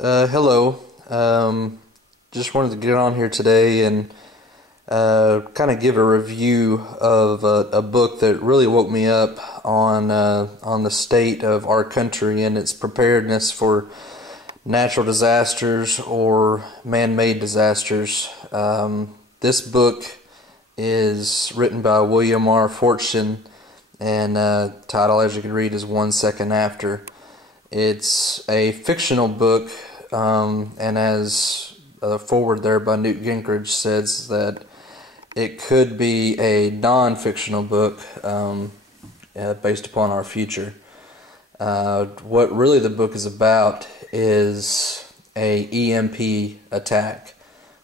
Hello. Just wanted to get on here today and kind of give a review of a book that really woke me up on the state of our country and its preparedness for natural disasters or man-made disasters. This book is written by William R. Fortune, and title, as you can read, is One Second After. It's a fictional book, and as a forward there by Newt Gingrich says that it could be a non-fictional book based upon our future. What really the book is about is a EMP attack,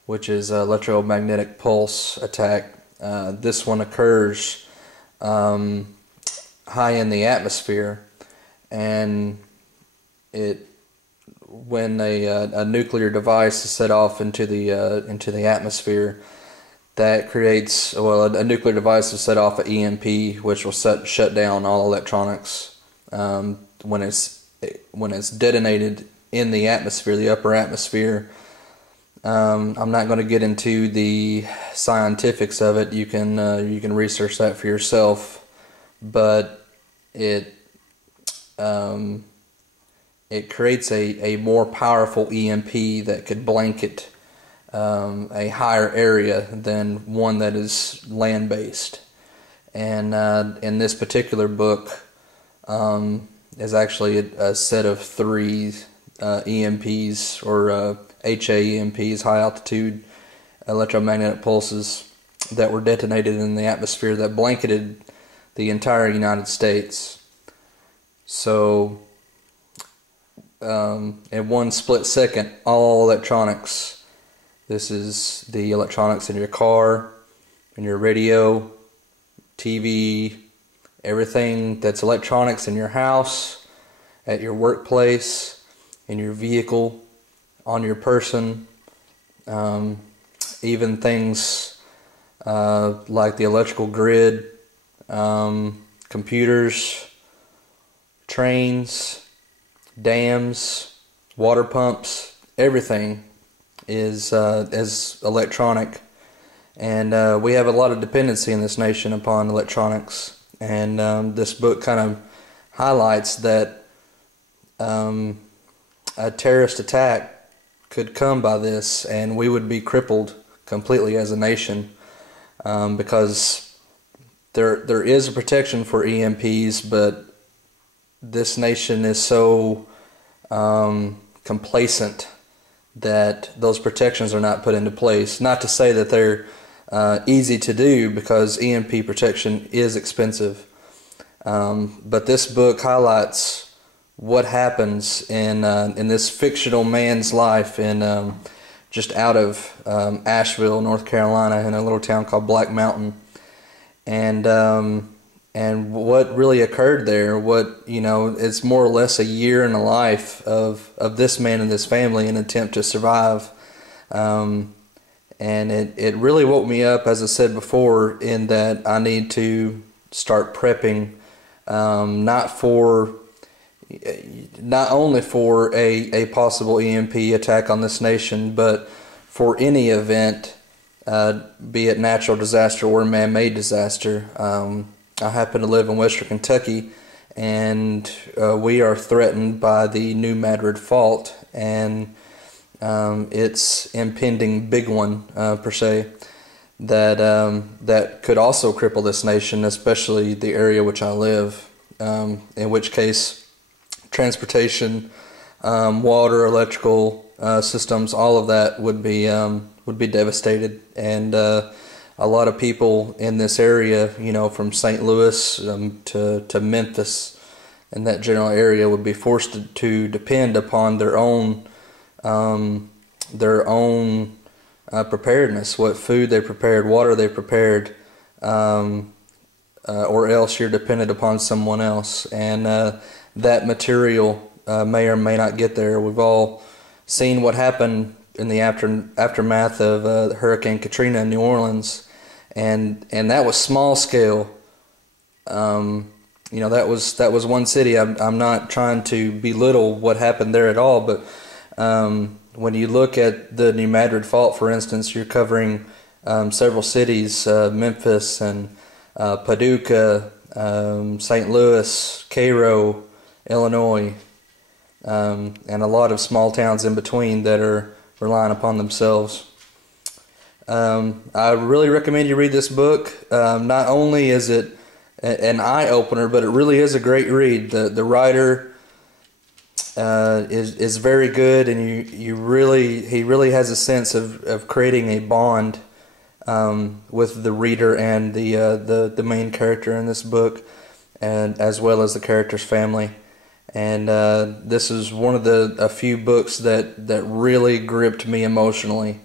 which is electromagnetic pulse attack. This one occurs high in the atmosphere, and when a nuclear device is set off into the atmosphere, that creates, a nuclear device is set off an EMP, which will shut down all electronics when it's detonated in the atmosphere, the upper atmosphere. I'm not going to get into the scientifics of it. You can research that for yourself, but it creates a more powerful EMP that could blanket a higher area than one that is land-based. And in this particular book is actually a set of three EMPs, or HAEMPs, high altitude electromagnetic pulses, that were detonated in the atmosphere that blanketed the entire United States. So in one split second, all electronics, this is the electronics in your car, in your radio, TV, everything that's electronics in your house, at your workplace, in your vehicle, on your person, even things like the electrical grid, computers, trains, dams, water pumps, everything is electronic, and we have a lot of dependency in this nation upon electronics. And this book kind of highlights that a terrorist attack could come by this, and we would be crippled completely as a nation, because there is a protection for EMPs, but this nation is so complacent that those protections are not put into place. Not to say that they're easy to do, because EMP protection is expensive. But this book highlights what happens in this fictional man's life in just out of Asheville, North Carolina, in a little town called Black Mountain, and what really occurred there. It's more or less a year in the life of this man and this family in an attempt to survive. And it really woke me up, as I said before, in that I need to start prepping, not only for a possible EMP attack on this nation, but for any event, be it natural disaster or man-made disaster. I happen to live in Western Kentucky, and we are threatened by the New Madrid Fault, and its impending big one, per se, that could also cripple this nation, especially the area which I live. In which case, transportation, water, electrical systems, all of that would be devastated, and a lot of people in this area, from St. Louis to Memphis, and that general area, would be forced to depend upon their own preparedness, what food they prepared, water they prepared, or else you're dependent upon someone else, and that material may or may not get there. We've all seen what happened in the aftermath of Hurricane Katrina in New Orleans, and that was small scale. That was one city. I'm not trying to belittle what happened there at all, but When you look at the New Madrid Fault, for instance, you're covering several cities, Memphis and Paducah, St. Louis, Cairo, Illinois, and a lot of small towns in between that are relying upon themselves. I really recommend you read this book. Not only is it an eye-opener, but it really is a great read. The writer is very good, and he really has a sense of creating a bond with the reader and the main character in this book, and as well as the character's family. And this is one of a few books that really gripped me emotionally.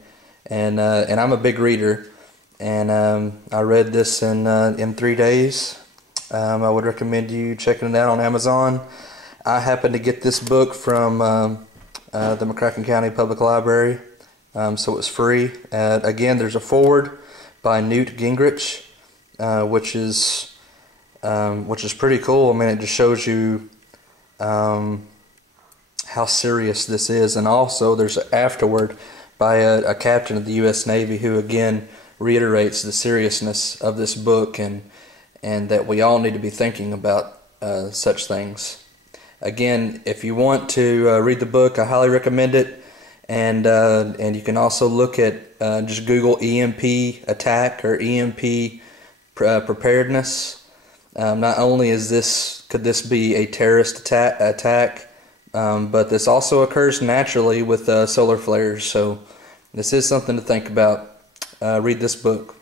And I'm a big reader, and I read this in 3 days. I would recommend you checking it out on Amazon. I happened to get this book from the McCracken County Public Library, so it's free. Again, there's a foreword by Newt Gingrich, which is pretty cool. I mean, it just shows you how serious this is, and also there's an afterword by a captain of the U.S. Navy who again reiterates the seriousness of this book and that we all need to be thinking about such things. Again, if you want to read the book, I highly recommend it, and you can also look at just Google EMP attack or EMP preparedness. Not only could this be a terrorist attack, but this also occurs naturally with solar flares. So this is something to think about. Read this book.